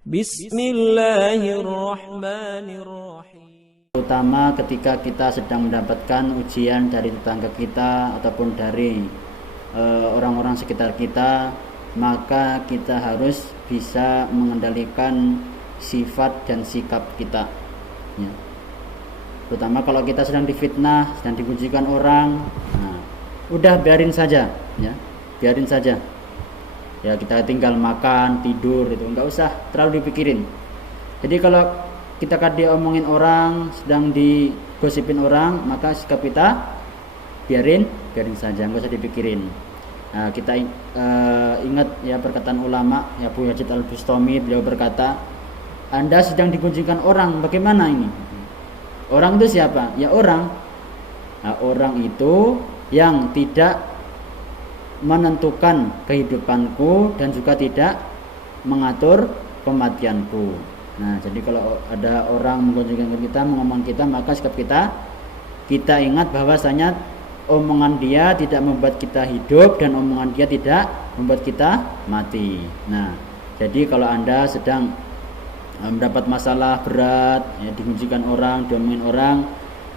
Bismillahirrahmanirrahim. Terutama ketika kita sedang mendapatkan ujian dari tetangga kita ataupun dari orang-orang sekitar kita, maka kita harus bisa mengendalikan sifat dan sikap kita, ya. Terutama kalau kita sedang difitnah, sedang diujikan orang, udah biarin saja, ya, biarin saja. Ya, kita tinggal makan, tidur, itu nggak usah terlalu dipikirin. Jadi kalau kita diomongin orang, sedang digosipin orang, maka sikap kita biarin saja, nggak usah dipikirin. Nah, kita ingat ya perkataan ulama, ya Abu Yazid Al-Bustami, beliau berkata, Anda sedang digunjingkan orang, bagaimana ini? Orang itu siapa? Ya orang. Nah, orang itu yang tidak menentukan kehidupanku dan juga tidak mengatur kematianku. Nah, jadi kalau ada orang menggunjingkan kita, mengomong kita, maka sikap kita ingat bahwasanya omongan dia tidak membuat kita hidup dan omongan dia tidak membuat kita mati. Nah, jadi kalau Anda sedang mendapat masalah berat, ya, digunjingkan orang, diomongin orang,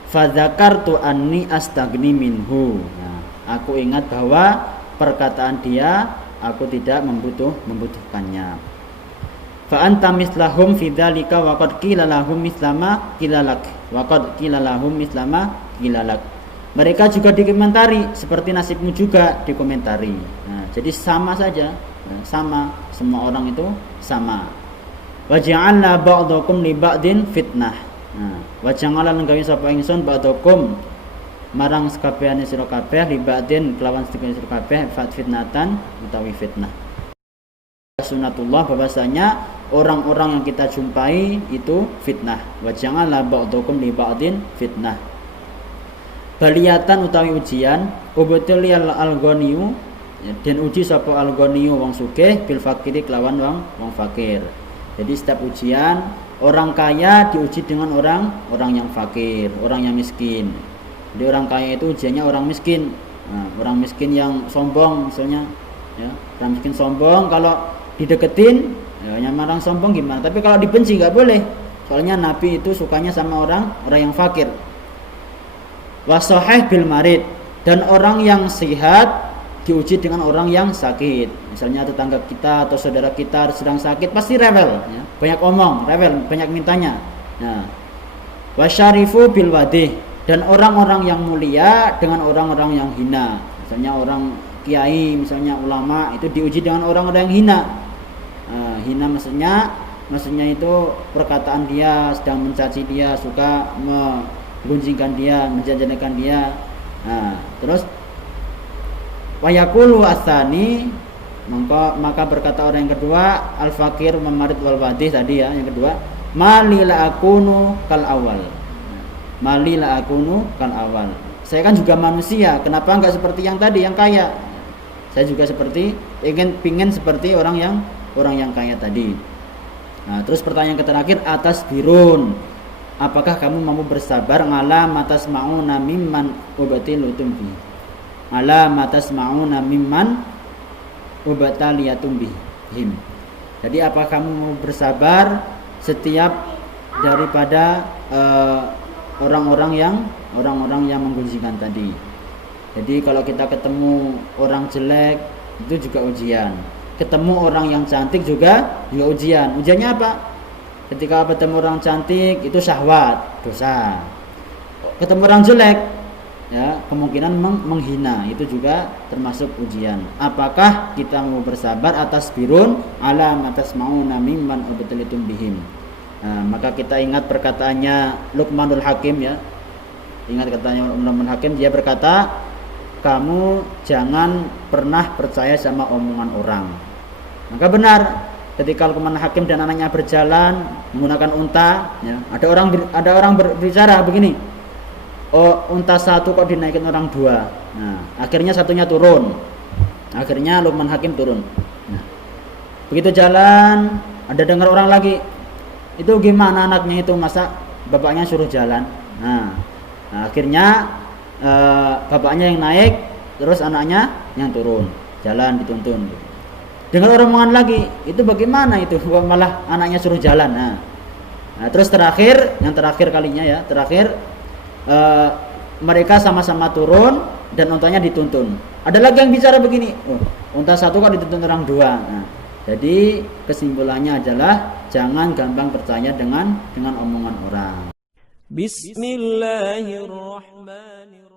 fadzakartu anni astagni minhu. Nah, aku ingat bahwa perkataan dia aku tidak membutuhkannya. Fa anta mislahum fi dzalika wa qad qila lahum mislama qilalak wa qad qila lahum mislama qilalak. Mereka juga dikomentari seperti nasibmu juga dikomentari. Nah, jadi sama saja, sama, semua orang itu sama. Wa ja'alna ba'dakum li ba'din fitnah. Nah, wa ja'ala nggawe sapa ingsun ba'dakum marang sekabehane sira kabeh libatin kelawan sedaya sira kabeh fitnatan utawi fitnah. Sunatullah bahwasanya orang-orang yang kita jumpai itu fitnah. Wa janganlah ba'dukum li ba'din fitnah. Baliyatan utawi ujian, ubetul al-ghaniyu, dan uji sapa al-ghaniyu wong sugih bil fakiri kelawan wong fakir. Jadi setiap ujian orang kaya diuji dengan orang yang fakir, orang yang miskin. Jadi orang kaya itu ujiannya orang miskin. Nah, orang miskin yang sombong misalnya, ya, orang miskin sombong kalau dideketin, ya, yang orang sombong gimana? Tapi kalau dibenci nggak boleh. Soalnya Nabi itu sukanya sama orang yang fakir. Wasahih bil marid, dan orang yang sehat diuji dengan orang yang sakit. Misalnya tetangga kita atau saudara kita sedang sakit, pasti rewel, ya, banyak omong, rewel, banyak mintanya. Nah, wasyarifu bil wadih, dan orang-orang yang mulia dengan orang-orang yang hina. Misalnya orang kiai, misalnya ulama, itu diuji dengan orang-orang yang hina. Hina maksudnya itu perkataan dia sedang mencaci dia, suka menggunjingkan dia, menjelekan dia. Nah, terus wayakulu asani, maka berkata orang yang kedua, al fakir memarid wal wadih tadi, ya, yang kedua, malila akunu kal awal. Malila akunu kal awal. Saya kan juga manusia, kenapa enggak seperti yang tadi yang kaya? Saya juga pingin seperti orang yang kaya tadi. Nah, terus pertanyaan terakhir, atas birun, apakah kamu mau bersabar ngala matas mauna mimman ubatilutum bi? Ala matas mauna mimman ubataliyatum bihim. Jadi apakah kamu mau bersabar setiap daripada orang-orang yang menggunjingkan tadi. Jadi kalau kita ketemu orang jelek itu juga ujian. Ketemu orang yang cantik juga ujian. Ujiannya apa? Ketika ketemu orang cantik itu syahwat, dosa. Ketemu orang jelek, ya, kemungkinan menghina, itu juga termasuk ujian. Apakah kita mau bersabar atas birun ala atas mauna mimman ubtalitum bihim? Nah, maka kita ingat perkataannya Luqmanul Hakim, ya. Ingat katanya Luqmanul Hakim, dia berkata, kamu jangan pernah percaya sama omongan orang. Maka benar, ketika Luqmanul Hakim dan anaknya berjalan menggunakan unta, ya, ada orang berbicara begini, oh, unta satu kok dinaikin orang dua. Nah, akhirnya satunya turun. Akhirnya Luqman Hakim turun. Nah, begitu jalan, ada dengar orang lagi, itu gimana anaknya itu, masa bapaknya suruh jalan? Nah akhirnya bapaknya yang naik, terus anaknya yang turun, jalan dituntun. Dengar omongan lagi, itu bagaimana itu? Malah anaknya suruh jalan. Nah, terus yang terakhir kalinya ya, mereka sama-sama turun dan untanya dituntun. Ada lagi yang bicara begini, unta satu kok dituntun orang dua. Nah, jadi kesimpulannya adalah jangan gampang percaya dengan omongan orang. Bismillahirrahmanirrahim.